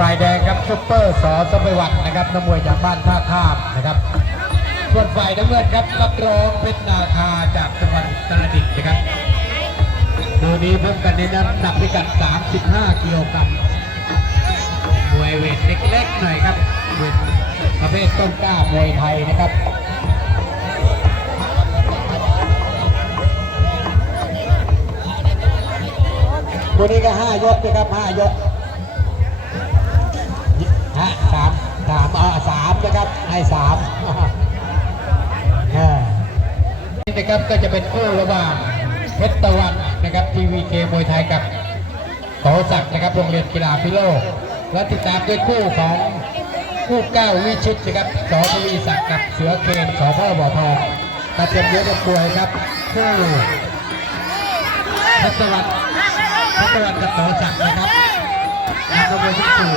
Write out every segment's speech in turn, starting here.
ฝ่ายแดงครับซุปเปอร์สอสมบัตินะครับนักมวยจากบ้านท่าข้ามนะครับ ส่วนฝ่ายน้ำเงินครับนักร้องเพชรนาคาจากจังหวัดตรดิตนะครับตัวนี้พบกันในน้ำหนักพิกัด 35 กิโลกรัมมวยเวทเล็กๆหน่อยครับเวทประเภทต้นกล้ามวยไทยนะครับตัวนี้ก็ห้ายกนะครับห้ายก ฮะสามสามอ๋อสามนะครับให้สามนี่นะครับก็จะเป็นคู่ระหว่างเพชรตะวันนะครับทีวีเคมวยไทยกับโตศักดิ์นะครับโรงเรียนกีฬาพิโลก และติดตามด้วยคู่ของคู่เก้าวิชิตนะครับสอทวีศักดิ์กับเสือเคนสอพ่อบ่อทองกระเทียมเยอะกับป่วยครับคู่เพชรตะวันเพชรตะวันกับโตศักดิ์นะครับ นักมวยทุกคู่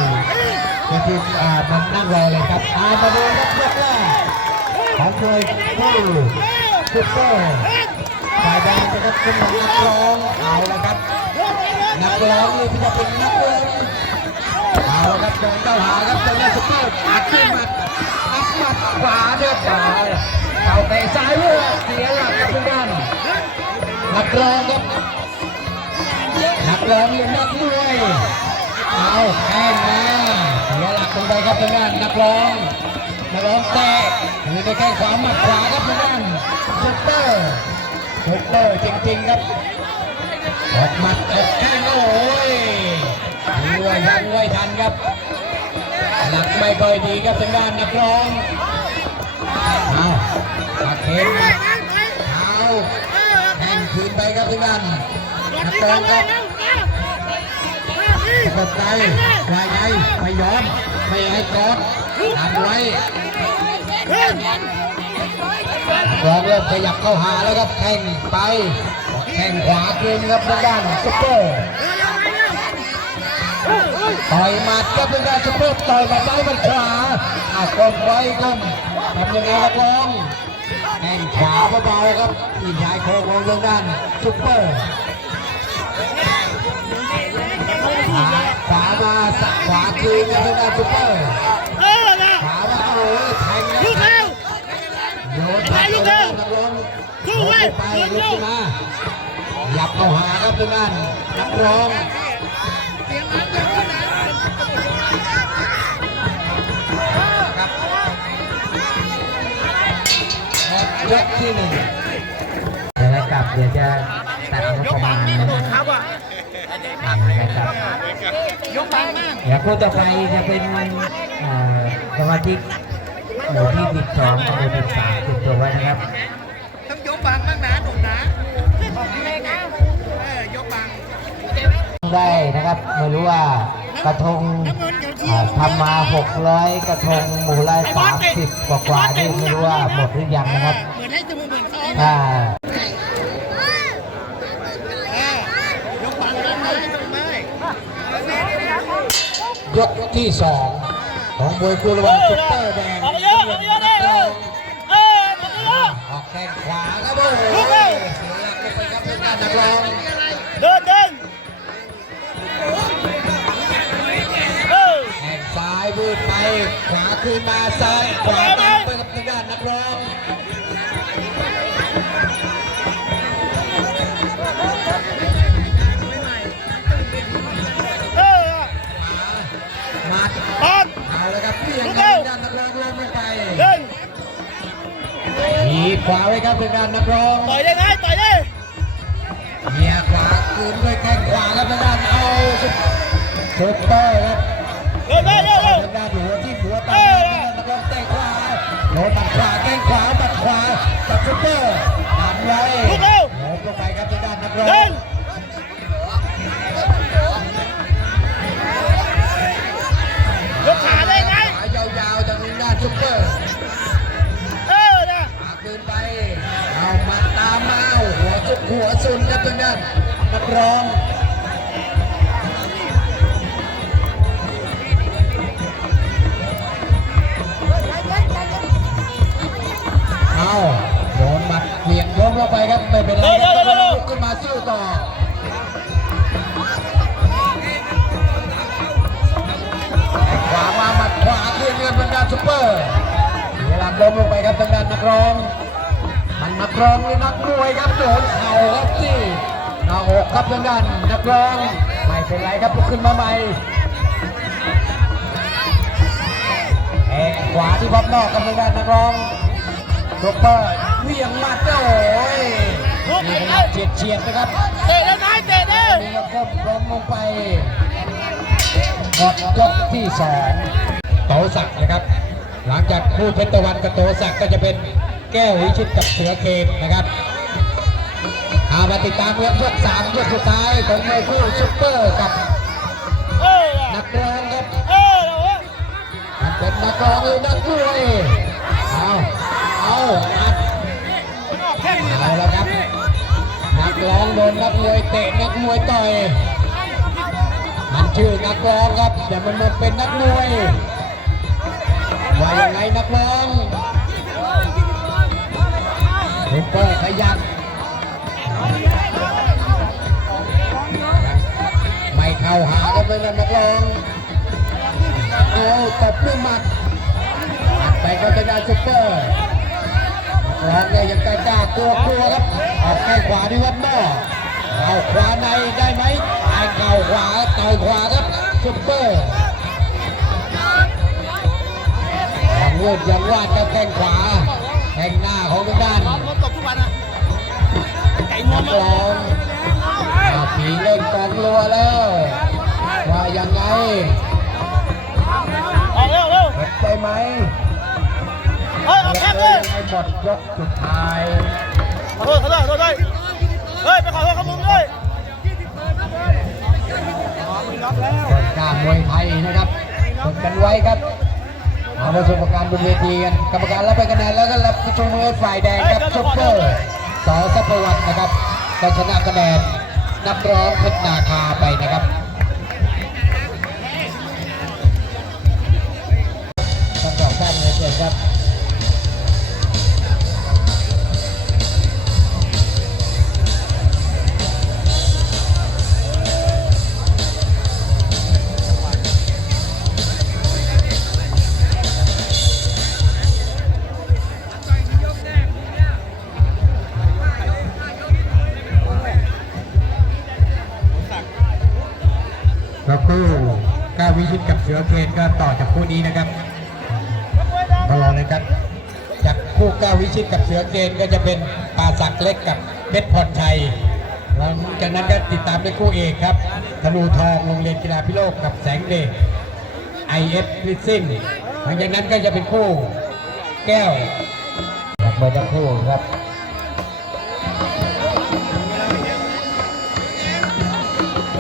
ก็คืออ่ามันนั่งรอเลยครับอามาดูครับยกแรกของมวยคู่ซุปเปอร์ฝ่ายแดงนะครับขึ้นมานักร้องเอาละครับนักร้องนี่ที่จะเป็นนักร้องเอาละครับเดินเข้าหาครับเจ้าหน้าซุปเปอร์ปัดขึ้นมาอัดหมัดขวาเรียบร้อยเข่าเตะซ้ายเพื่อเสียหลักครับทุกท่านนักร้องครับนักร้องหรือนักมวย เอาแข้งมาเสียหลักลงไปครับทุกท่านนักร้องนักร้องเตะอยู่ในแข้งขวาหมัดขวาครับทุกท่านซุปเปอร์ซุปเปอร์จริงๆครับออกหมัดออกแข้งโอ้ยรวยทันรวยทันครับหนักไม่ค่อยดีครับทางด้านนักร้องเอาตักเข็นมเอาแข้งคืนไปครับทุกท่านนักร้องครับ กดใจวายไงไม่ยอมไม่ให้กอดทำไว้รองเริ่มขยับเข้าหาแล้วครับแข้งไปแข้งขวาคืนครับทางด้านซุปเปอร์ต่อยหมัดครับทางด้านซุปเปอร์ต่อยหมัดซ้ายหมัดขวาอ้าวก้มไว้ก้มทำยังไงครับน้องแข้งขวาเบาๆครับที่ชายโครงของทางด้านซุปเปอร์ คืนครับทางด้านซุปเปอร์เออนะขวามาโอ้ยแทงลูกเร็วโยนไปลูกเร็วนักร้องสู้เว้ไปลุกมาหยับเข้าหาครับทุกท่านนักร้องยกที่หนึ่งเดี๋ยวกลับเดี๋ยวจะตัดงบประมาณ นะครับนะครับยกบางมากเดี๋ยวคู่ต่อไปจะเป็นเอ่อสมาชิกหมู่ที่12กับหมู่ที่13ติดตัวไว้นะครับต้องยกบางมากนะหนุ่มนะเออยกบางได้นะครับไม่รู้ว่ากระทงอ่าทำมา 600 กระทงหมู่ละ30กว่ากว่าๆนี่ไม่รู้ว่าหมดหรือยังนะครับเหมือนให้จมูกเหมือนเขาถ้า เออยกบางได้ไหมไม่ ยกที่2ของมวยคู่ระหว่างซุปเปอร์แดงออกเยอะออกเยอะเลยเออออกเยอะออกแข้งขวาครับโอ้โหเสียหลักลงไปครับเป็นการนักร้องเดินเดินแข้งซ้ายบืดไปขวาคืนมาซ้ายขวา ขวาไว้ครับทางด้านนักร้องต่อยได้ไงต่อยได้เหยียบขวาคืนด้วยแข้งขวาครับทางด้านเอาซุปซุปเปอร์ครับเดินได้เร็วเร็วทางด้านหัวที่หัวตามทางด้านนักร้องเตะขวาโดนหมัดขวาแข้งขวาหมัดขวากับซุปเปอร์ทำไว้โหมลงไปครับทางด้านนักร้อเดิง ทางด้นนักร้องเอาโดนหมัดเปลี่ยนล้มลงไปครับไม่เป็นไรลุกขึ้นมาสู้ต่อขวามาหมัดขวาคืนเงินบรรดาซุปเปอร์เวลาล้มลงไปครับทางด้านนัก ร้องมันนักร้องหรือนักมวยครับโดนเข่าครับที่หน้าอกครับทางด้านนักร้องไม่เป็นไรครับลุกขึ้นมาใหม่แอกขวาที่บอบนอกครับทางด้านนักร้องซุปเปอร์เหวี่ยงมาโจ้ยมีขนาดเฉียดเฉียดนะครับเตะแล้วนายเตะดินี่ก็ก้มลงลงไปหมดยกที่สองโตศักนะครับ หลังจากคู่เพชรตะวันกับโตศักก็จะเป็น แก้ววิชิตกับเสือเคนนะครับเอามาติดตามยกยกสามยกสุดท้ายของมวยคู่ซุปเปอร์กับนักร้องครับเออเอาเว้ยมันเป็นนักร้องหรือนักมวยเอาเอาอัดมันออกแข้งนี่เอาละครับนักร้องโดนนักมวยเตะนักมวยต่อยมันชื่อนักร้องครับแต่มันมาเป็นนักมวยว่ายังไงนักร้อง เปอร์ขยับไม่เข้าหากันไปแล้วนักร้องเอาตบด้วยหมัดอัดไปก็จะได้ซุปเปอร์ร้องเนี่ยยังกล้ากล้าตัวกลัวครับออกแข้งขวาที่วัดหม้อเอาขวาในได้ไหมไอ้เข่าขวาต่อยขวาครับซุปเปอร์ยังวืดยังวาดกับแข้งขวาแข้งหน้าของทางด้าน ก่งวนัมกอะร้องผีเล่นกองรัวแล้วว่ายังไงออกเร็วเร็วเห็นใจไหมเฮ้ยออกแข้งเลยหมดยกสุดท้ายขอโทษขอโทษขอโทษด้วยเฮ้ยไปขอโทษเขามึงด้วยกล้ามวยไทยนะครับฝึกกันไว้ครับเอาประสบการณ์บนเวทีกันกรรมการรับไปคะแนนแล้วก็รับกระชูมือฝ่ายแดงครับซุปเปอร์สอสัพวัตนะครับ ก็ชนะคะแนนนักร้องเพชรนาคาไปนะครับทั้งสองท่านเลยครับ ก้าววิชิตกับเสือเคนก็ต่อจากคู่นี้นะครับมารอเลยครับ จากคู่ก้าววิชิตกับเสือเคนก็จะเป็นป่าศักดิ์เล็กกับเพชรพรชัยหลังจากนั้นก็ติดตามด้วยคู่เอกครับธนูทองโรงเรียนกีฬาพิโลกกับแสงเดชไอเอฟลิซิ่งหลังจากนั้นก็จะเป็นคู่แก้วกับเบอร์ทั้งคู่ครับ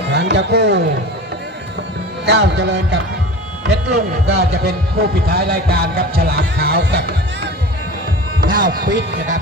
หลังจากคู่ ก้าวเจริญกับเพชรลุงก็จะเป็นคู่ปิดท้ายรายการครับฉลามขาวกับข้าวปิดนะครับ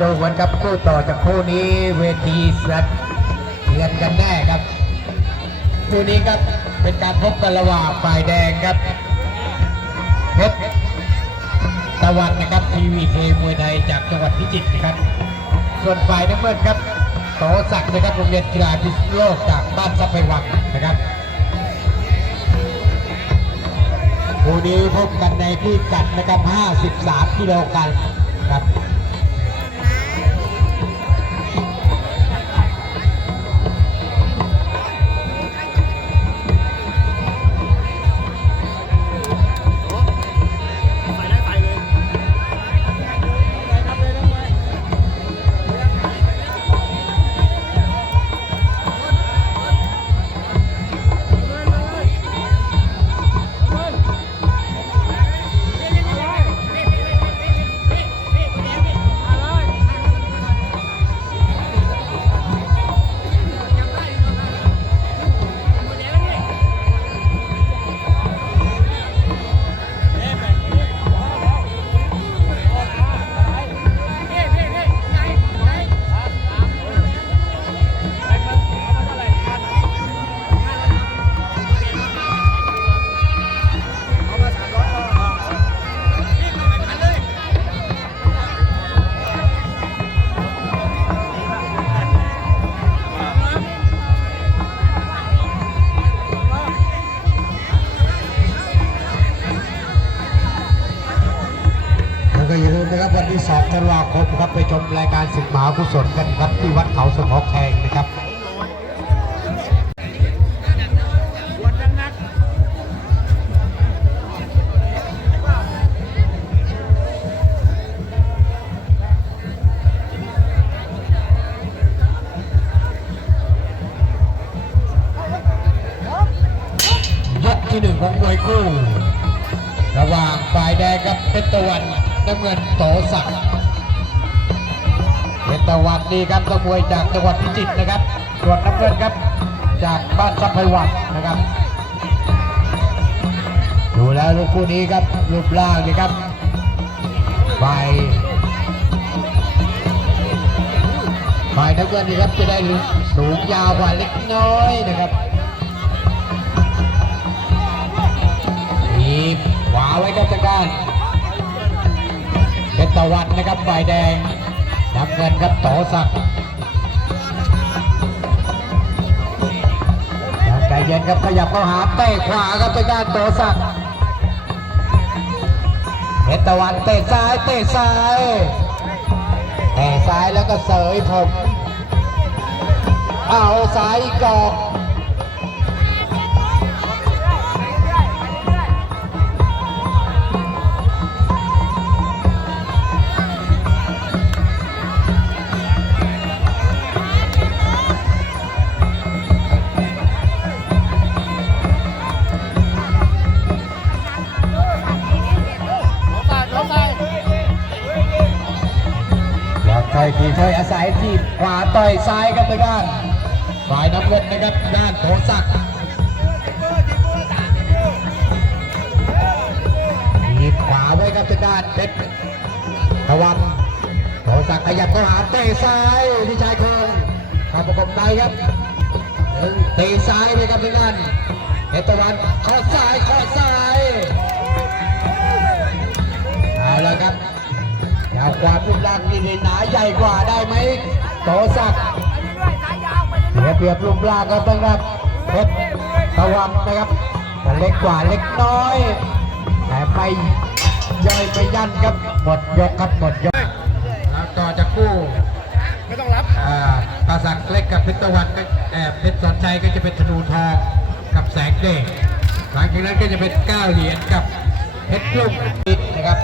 ดี๋ยวมาดูกันครับคู่ต่อจากคู่นี้เวทีสัตเรียนกันแน่ครับคู่นี้ครับเป็นการพบกันระหว่างฝ่ายแดงครับเพชรตะวันนะครับทีวีเคมวยไทยจากจังหวัดพิจิตรนะครับ ส่วนฝ่ายน้ำเงินครับโตศักดิ์นะครับโรงเรียนกีฬาพิษโลกจากบ้านซับไปวังนะครับคู่นี้พบกันในพิกัดนะครับ 53 กิโลกรัมครับ 12ธันวาคมครับไปชมรายการศึกมหากุศลกันครับที่วัดเขาสมอแขงนะครับ เพชรตะวันนี่ครับนักมวยจากจังหวัดพิจิตรนะครับส่วนน้ำเงินครับ จากบ้านสัพพวัตนะครับ ดูแล้วลูกคู่นี้ครับรูปร่างนี่ครับฝ่ายฝ่ายน้ำเงินนี่ครับจะได้สูงยาวกว่าเล็กน้อยนะครับทีขวาไว้ครับทางด้านเป็นตะวันนะครับฝ่ายแดง น้ำเงินครับโตศักดิ์ยังใจเย็นครับขยับเข้าหาเตะขวาครับทางด้านโตสักเพชรตะวันเตะซ้ายเตะซ้ายเตะซ้ายแล้วก็เสยผมเอาซ้ายก่อน ขวาต่อยซ้ายครับทางด้านฝ่ายน้ำเงินนะครับด้านโถศักดิ์ทีขวาไว้ครับทางด้านเพชรตะวันโถศักดิ์ขยับเข้าหาเตะซ้ายที่ชายโครงเข้าประกบในครับเตะซ้ายเลยครับทางด้านเพชรตะวันข้อซ้ายข้อซ้ายเอาละครับยาวกว่ารูปร่างนี่หนาใหญ่กว่าได้ไหม โตศักดิ์เสียเปรียบรูปร่างครับนะครับเพชรตะวันนะครับแต่เล็กกว่าเล็กน้อย แต่ไม่ย่อยไม่ยันครับหมดยกครับหมดยกแล้วต่อจากคู่ไม่ต้องรับอ่าตาศักดิ์เล็กกับเพชรตะวันก็เอ่อเพชรสอนชัยก็จะเป็นธนูทองกับแสงเดชหลังจากนั้นก็จะเป็นก้าวเหรียญกับเพชรลุ่มนะครับ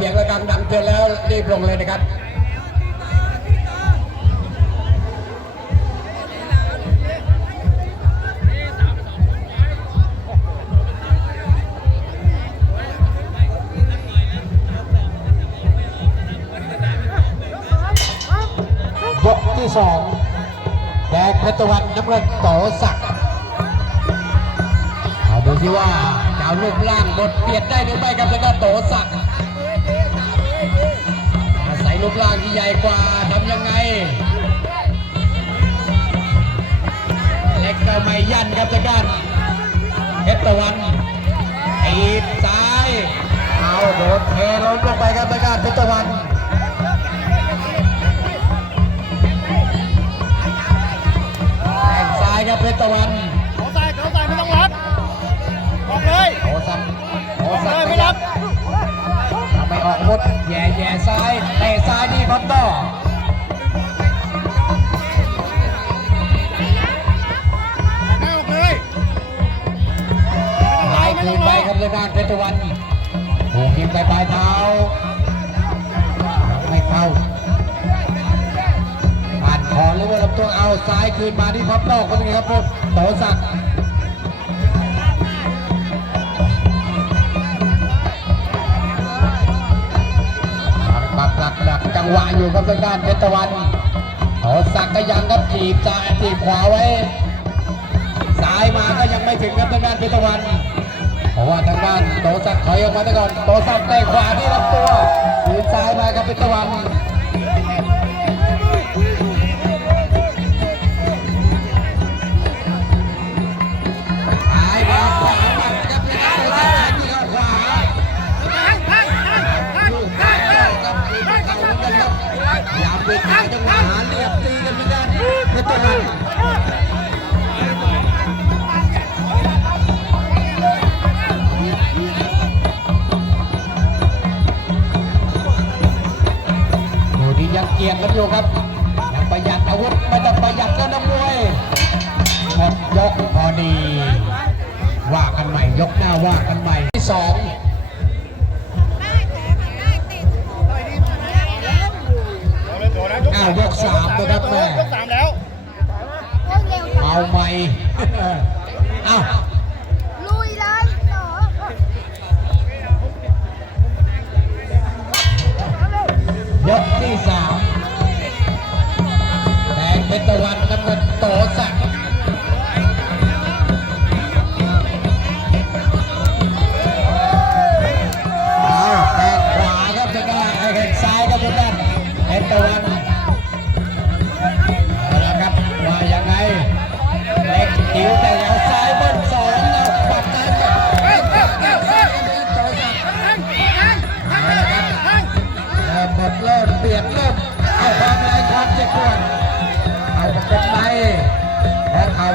เสียงระฆังดังเตือนแล้วรีบลงเลยนะครับยกที่สองแดงเพชรตะวันน้ำเงินโตศักดิ์เอาดูสิว่าจะเอารูปร่างบทเปลี่ยนได้หรือไม่ครับทางด้านโตศักดิ์ รูปร่างที่ใหญ่กว่าทำยังไงเล็กก็ไม่ยันครับทางด้านเพชรตะวันตีบซ้ายเอาโดนเทล้มลงไปครับทางด้านเพชรตะวันแข่งซ้ายครับเพชรตะวันเขาใส่เขาใส่ไม่ต้องรับออกเลยโอสันโอสันไม่รับทำไม่ ออกหมดแย่แย่ซ้ายเตะซ้ายนี่พับต่อไม่ออกเลยหายคืนไปครับเลยด้านเพชรตะวันถูกยิงไปปลายเท้า ไม่เข้าผ่านคอหรือว่าลำตัวเอาซ้ายคืนมาที่พับนอกก็เป็นไงครับโตศัก จังหวะอยู่ครับทางด้านเพชรตะวันโตศักก็ยังครับถีบซ้ายถีบขวาไว้ซ้ายมาก็ยังไม่ถึงครับทางด้านเพชรตะวันเพราะว่าทางด้านโตสักถอยออกมาซะก่อนโตสักดิ์เตะขวาที่ลำตัวถีบซ้ายมาครับเพชรตะวัน โอ้ดียังเกียงกันอยู่ครับยังประหยัดอาวุธไม่ต้องประหยัดแล้วนะมวยหมดยกพอดี ว่ากันใหม่ยกหน้าว่ากันใหม่ที่สอง เอาใหม่เอ้าลุยเลยเหรอยกที่สามแดงเป็นตะวันน้ำเงินโตสักดิ์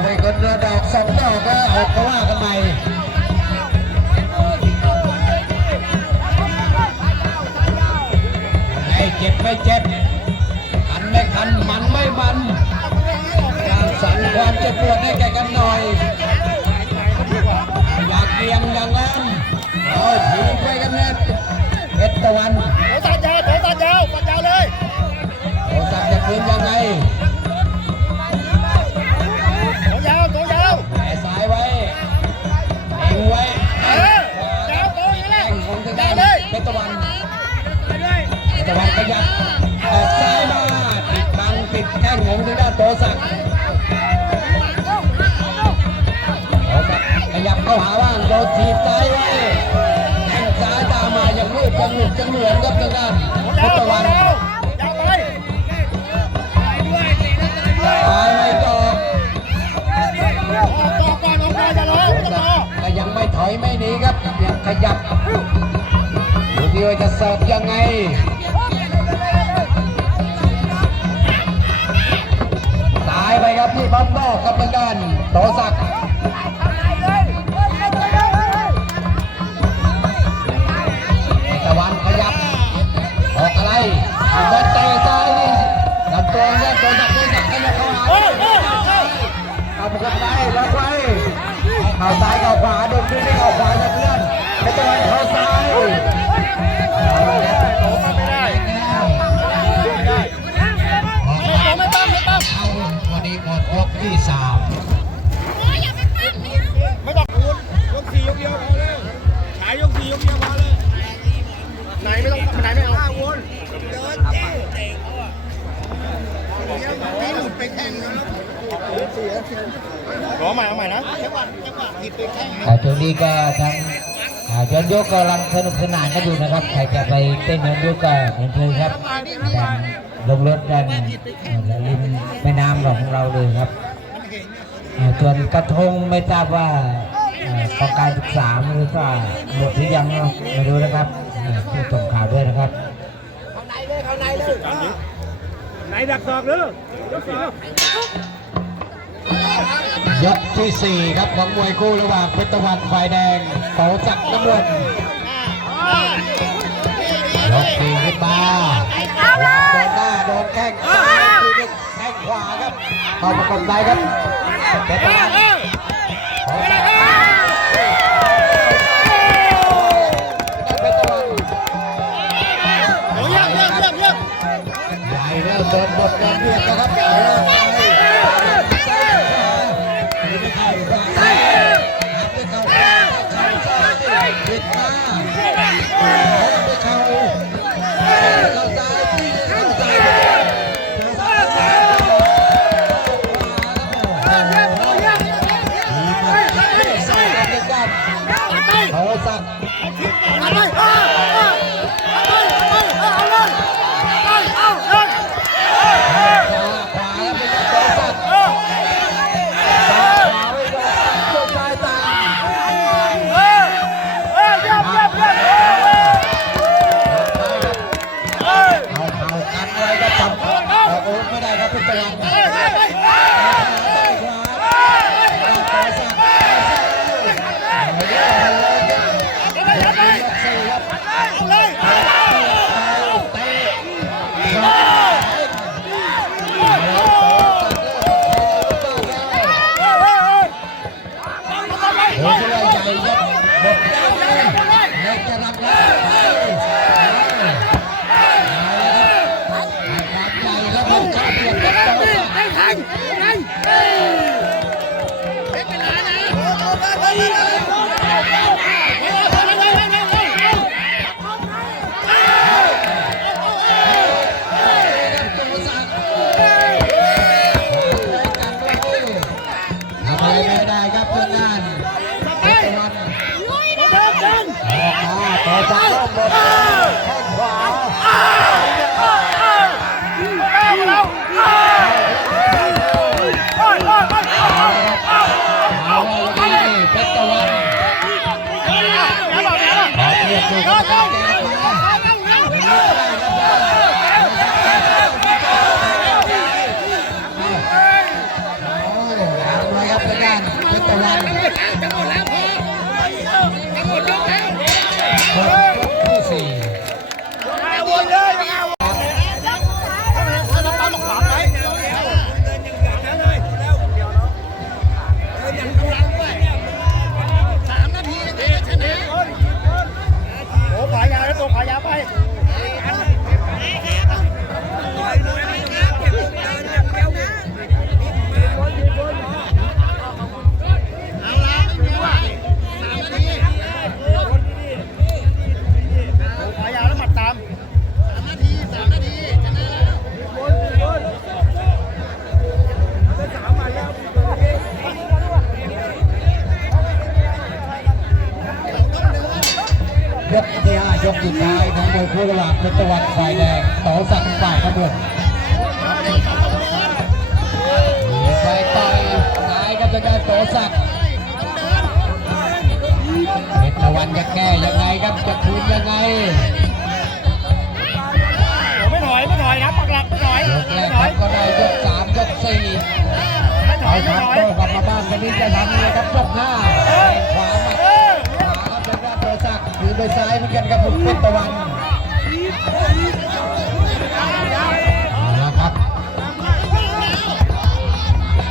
ไปคนละดอกสองดอกก็ออกก็ว่ากันใหม่ไอ้เจ็บไม่เจ็บคันไม่คันมันไม่มันการสั่งความเจ็บปวดให้แก่กันหน่อยอยากเกียงอย่างนั้นเอาถีบไปกันแน่เพชรตะวันโถตัดยาวโถตัดยาวตัดยาวเลย ข้งของทางด้านโตสักดิ์โตสักขยับเข้าหาว่างโดนถีบซ้ายไว้แข้งซ้ายตามมาอย่างมืดจังหนุกจังเหมือนครับทางด้านพโถชรยาวตะโถวันยาวยาวไปตายไม่ตกออกต่อก่อนออกก่อนอย่ารออย่ารอก็ยังไม่ถอยไม่หนีครับยังขยับดูดีว่าจะเสิร์ฟยังไง ไปครับที่บอมนอกครับเหมือนกันโตศักดิ์ตะวันขยับ ออกอะไรบอลเตะซ้ายนี่ลำตัวเนี่ยโตศักดิ์โตศักดิ์ขยับเข้าหาเฮ้ยเฮ้ยเฮ้ยเอาไปกันไปล็อกไว้เข่าวซ้ายข่าวขวาโดนดึงให้เข่าวขวาเพื่อนเป็นตะวันข่าวซ้าย นี้หมดยกที่สามไม่ต้องพูดยกสี่ยกเดียวพอเลยฉายยกสี่ยกเดียวพอเลยไหนไม่ต้องไหนไม่เอาห้าวนเดินเจ๊เจ๊เขาอะไม่หลุดไปแข่งแล้วขอใหม่เอาใหม่นะจังหวะจังหวะผิดไปแข่ตรงนี้ก็ทั้งยอนยกกำลังสนุกสนานกันอยู่นะครับ ใครจะไปเต้นย้อนยกก็เชิญครับ ลงรถดันอ่าริมแม่น้ำของเราเลยครับอ่าส่วนกระทงไม่ทราบว่าอ่าของการศึกษาหรือว่าหมดหรือยังไม่รู้นะครับอ่าช่วยส่งข่าวด้วยนะครับไหนดักศอกหรือยกศอกยกที่สี่ครับของมวยคู่ระหว่างเพชรตะวันฝ่ายแดงโตศักดิ์น้ำเงินยกสี่ขึ้นมา โดนหน้าโดนแข้งซ้ายคือด้วยแข้งขวาครับเข้าประกบในครับเพชรตะวันโตศักดิ์เพชรตะวันโอ้ยเยี่ยมเยี่ยมเยี่ยมเยี่ยมใหญ่เริ่มเดินบทเดินเบียดนะครับ สุดท้ายของมวยคู่ระหว่างเพชรตะวันฝ่ายแดงต่อสักฝ่ายน้ำเงินไปต่อยซ้ายครับทางด้านต่อสักเพชรตะวันจะแก้ยังไงครับจะคืนยังไงไม่ถอยไม่ถอยนะปักหลักไม่ถอยยกแรกครับก็ได้ยกสามยกสี่ไม่ถอยไม่ถอยโต้กลับมาบ้านกันนี้จะทำยังไงครับยกห้าขวามัดเออขวา ต่อสักดิ์คืนด้วยซ้ายเหมือนกันครับคุณเพชรตะวันนะครับ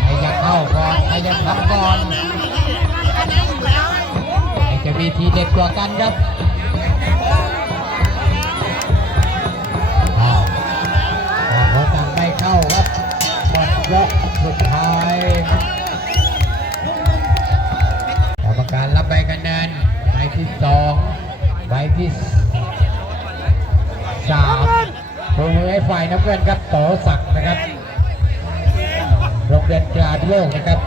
ใครจะเข้าก่อนใครจะทำก่อนใครจะมีทีเด็ดกว่ากันครับ ที่สามผู้มือให้ฝ่ายน้ำเงินครับต่อศักดิ์นะครับ โรงเรียนกลาดโลกนะครับ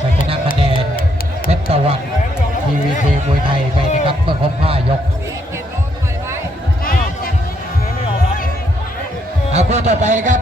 จะชนะคะแนนเพชรตะวันทีวีเทมวยไทยไปนะครับเมื่อครบ5ยกเอาคู่ต่อไปครับ